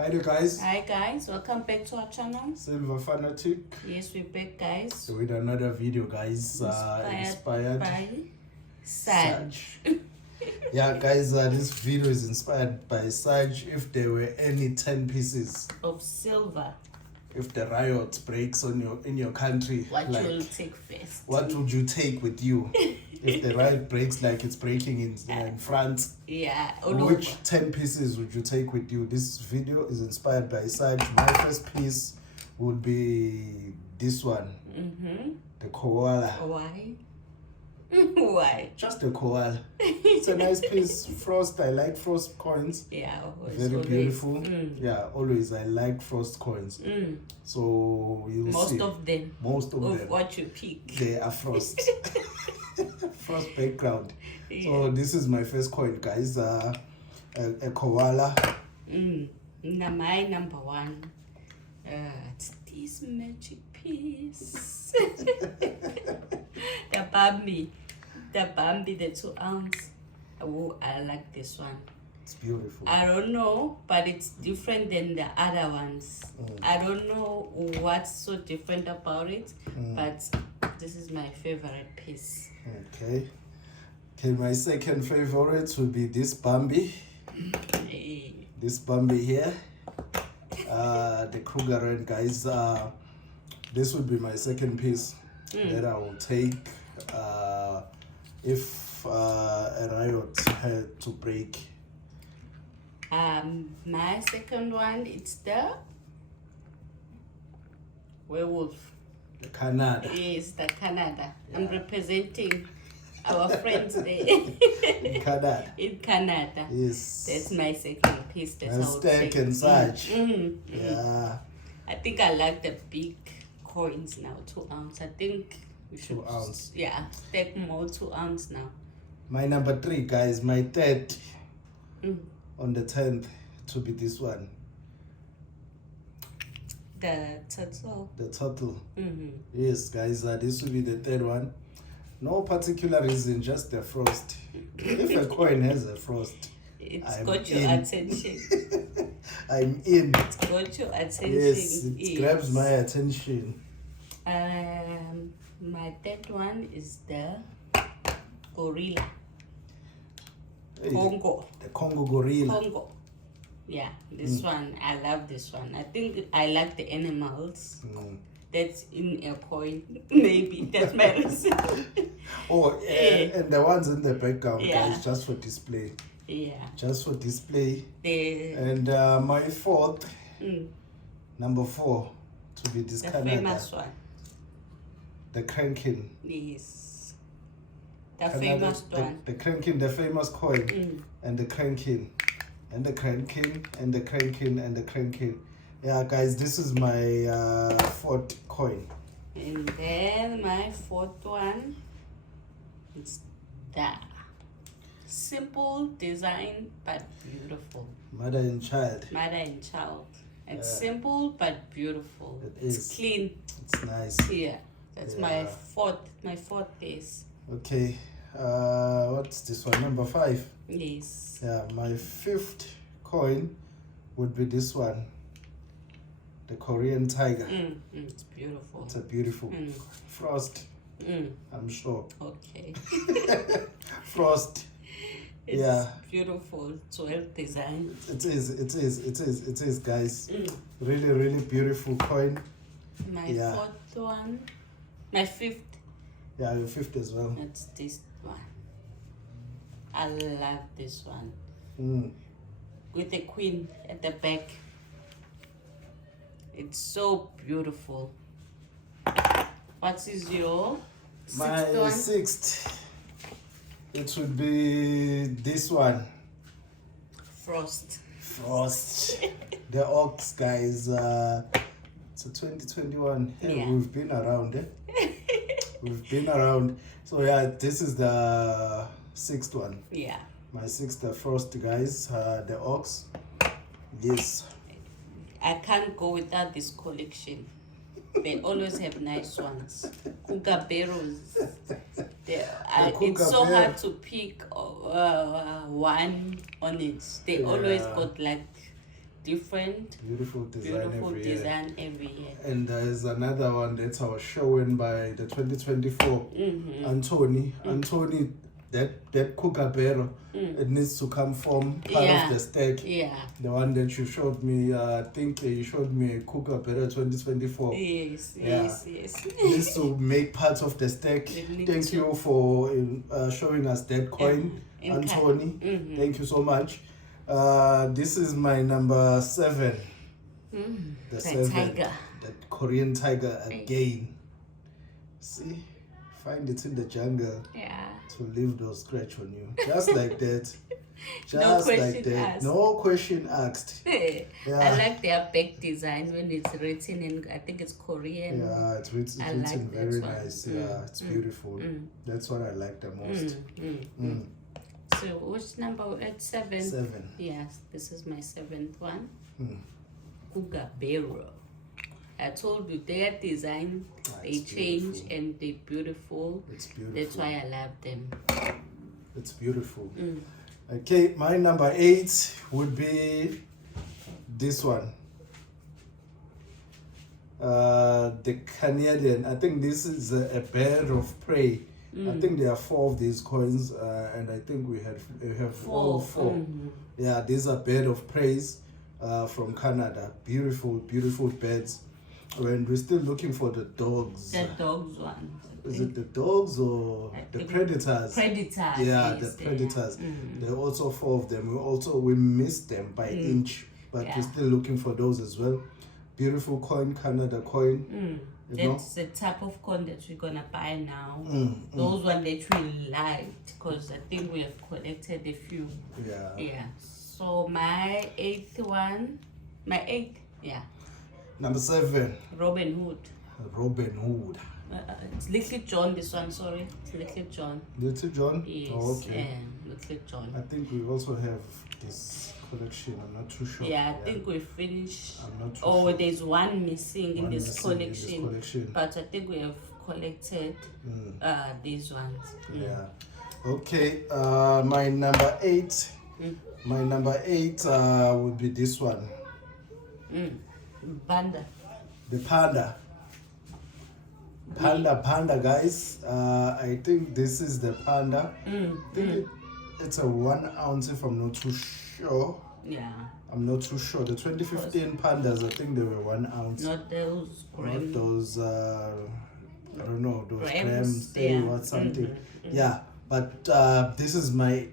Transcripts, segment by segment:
Hi there guys. Hi guys, welcome back to our channel. Silver Fanatic. Yes, we're back guys. With another video guys. Inspired by Saj. Yeah guys, this video is inspired by Saj. If there were any 10 pieces of silver, if the riot breaks in your country, what you'll take first? What would you take with you? If the riot breaks like it's breaking in France, which 10 pieces would you take with you? This video is inspired by Saj. My first piece would be this one, the koala. Why? Why? Just a koala. It's a nice piece. Frost, I like frost coins. Yeah, very always. Beautiful. Yeah, always I like frost coins. So you'll see. Most of them. What you pick, they are frost. Frost background. So this is my first coin, guys. A koala. Now my number one. It's this magic piece. The Bambi, the 2 ounce. Oh, I like this one. It's beautiful. I don't know, but it's different than the other ones. I don't know what's so different about it, but this is my favorite piece. Okay, my second favorite would be this Bambi. This Bambi here. The Krugerrand, guys. This would be my second piece that I will take if a riot had to break. My second one, it's the werewolf. The Canada. Yes, the Canada. Yeah. I'm representing our friends there. In Canada. In Canada. Yes. That's my second piece. That's stack and such. Yeah. I think I like the big coins now, 2 ounce. I think we should 2 ounce. Yeah, stack more 2 ounce now. My number 3, guys, my third on the 10th to be this one. The turtle. The turtle. Yes, guys, this will be the third one. No particular reason, just the frost. If a coin has a frost, it's got your attention. I'm in. It's got your attention. Yes, it grabs my attention. My third one is the gorilla. Hey, Congo. The Congo gorilla. Congo. Yeah, this one, I love this one. I think I like the animals. That's in a coin. Maybe that's my reason. And the ones in the background, guys, just for display. Yeah. Just for display. And my fourth, number 4, to be this Canada. The famous one. The cranking. Yes. The Canada, famous one. The cranking, the famous coin. And the cranking. And the cranking, and the cranking, and the cranking. Yeah, guys, this is my 4th coin. And then my 4th one, it's that simple design but beautiful. Mother and child. Mother and child. It's simple but beautiful. It's clean. It's nice. Yeah, that's my fourth piece. Okay, what's this one? Number 5. Yes. Yeah, my 5th coin would be this one. The Korean tiger. It's beautiful. It's a beautiful frost. I'm sure. Okay. Frost. It's beautiful. It's well designed. It is, guys. Really, really beautiful coin. My 4th one. My 5th. Yeah, your 5th as well. It's this one. I love this one. With the queen at the back. It's so beautiful. What is your 6th My one? 6th, it would be this one. Frost. The ox, guys. It's a 2021. Yeah. We've been around. We've been around. So yeah, this is the 6th one. Yeah. My 6th, the frost, guys. The ox. Yes. I can't go without this collection. They always have nice ones. Kookaburras. It's so hard to pick one on it. They always got like different. Beautiful design every year. And there's another one that I was showing by the 2024 Anthony. Anthony, that kookaburra, it needs to come from part of the stack. Yeah. The one that you showed me, I think you showed me a kookaburra 2024. Yes. Needs to make part of the stack. Thank you for showing us that coin, Anthony. Thank you so much. This is my number 7. The 7. Tiger. That Korean tiger again. See? Find it in the jungle. Yeah. To leave those scratch on you. Just like that. No question asked. No question asked. I like their back design when it's written in, I think it's Korean. Yeah, it's written like very nice. Yeah, it's beautiful. That's what I like the most. So which number? At 7? 7. Yes, this is my 7th one. Kookaburra. I told you their design, they change and they're beautiful. It's beautiful. That's why I love them. It's beautiful. Okay, my number 8 would be this one. The Canadian. I think this is a bird of prey. I think there are 4 of these coins, and I think we have all 4. Yeah, these are bird of prey from Canada. Beautiful, beautiful birds. And we're still looking for the dogs. The dogs one. Is it the dogs or the predators? Predators. Yeah, Yes, the predators. There are also 4 of them. We missed them by inch, but we're still looking for those as well. Beautiful coin, Canada coin. That's the type of coin that we're gonna buy now. Those one that we liked, because I think we have collected a few. Yeah. So my 8th one, Number 7. Robin Hood. Robin Hood. It's Little John. This one, sorry, it's Little John. Little John. Yes. Oh, okay. Little John. I think we also have this collection. I'm not too sure. Yeah, I think we finished. I'm not too sure. There's one missing in this collection. But I think we have collected these ones. Yeah. Okay. My number 8. My number 8 would be this one. Panda. The panda. Panda, guys. I think this is the panda. I think it's a 1 ounce if I'm not too sure. Yeah. I'm not too sure. The 2015 pandas, I think they were 1 ounce. Not those grams. Not those, I don't know, those grams, or something. Yeah, but this is my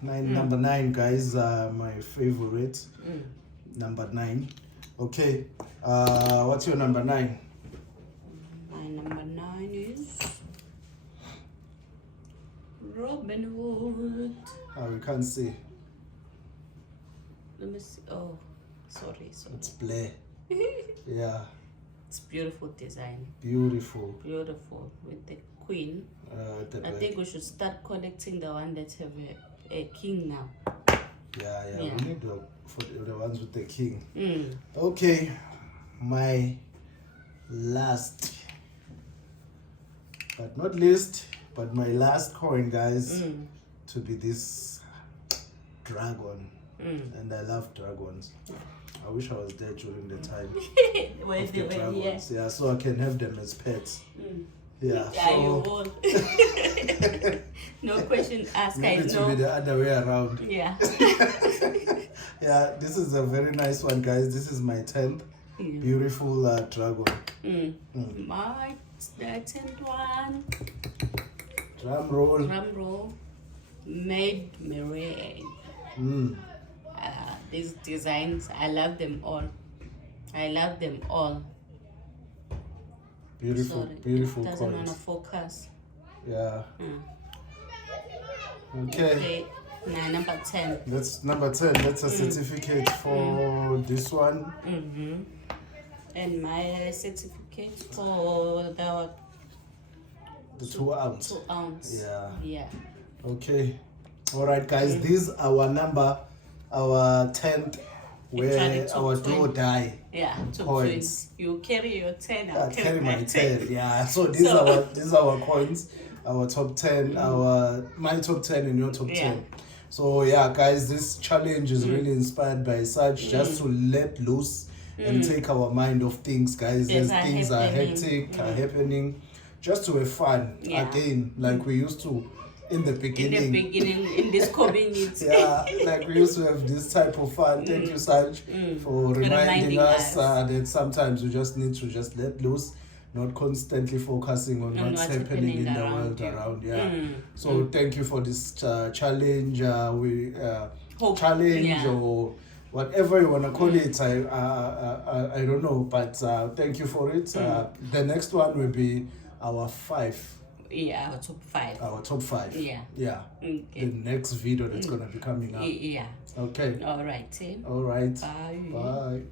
number 9, guys. My favorite. Number 9. Okay. What's your number 9? My number 9 is Robin Hood. We can't see. Let me see. Oh, sorry. It's Blair. Yeah. It's beautiful design. Beautiful With the queen. I think we should start collecting the one that have a king now. Yeah. We need for the ones with the king. Okay, my last, but not least, but my last coin, guys, to be this dragon. And I love dragons. I wish I was there during the time of the dragons. Yeah, so I can have them as pets. Yeah, so you won't. No question asked. Maybe it will be the other way around. Yeah. Yeah, this is a very nice one, guys. This is my 10th. Beautiful dragon. My 10th one. Drum roll. Made me rain. These designs, I love them all. Beautiful doesn't coins. want to focus. Yeah. Okay. My number 10. That's number 10. That's a certificate for this one. And my certificate for the 2 ounce. 2 ounce. Yeah. Okay. All right, guys. These are our 10th, where our do or die. Yeah, coins. You carry your 10. I carry my 10. Yeah. So these are our coins. Our top 10. My top 10 and your top 10. So yeah, guys, this challenge is really inspired by such, just to let loose and take our mind off things, guys. As things are hectic, are happening, just to have fun again, like we used to in the beginning. In this community. Yeah, like we used to have this type of fun. Thank you, Saj, for reminding us that sometimes we just need to just let loose, not constantly focusing on what's happening in the world around. Yeah. So thank you for this challenge. Challenge or whatever you wanna call it. I don't know, but thank you for it. The next one will be our 5. Yeah, our top 5. Our top 5. Yeah. Yeah. Okay. The next video that's gonna be coming up. Yeah. Okay. All right. All right. Bye. Bye.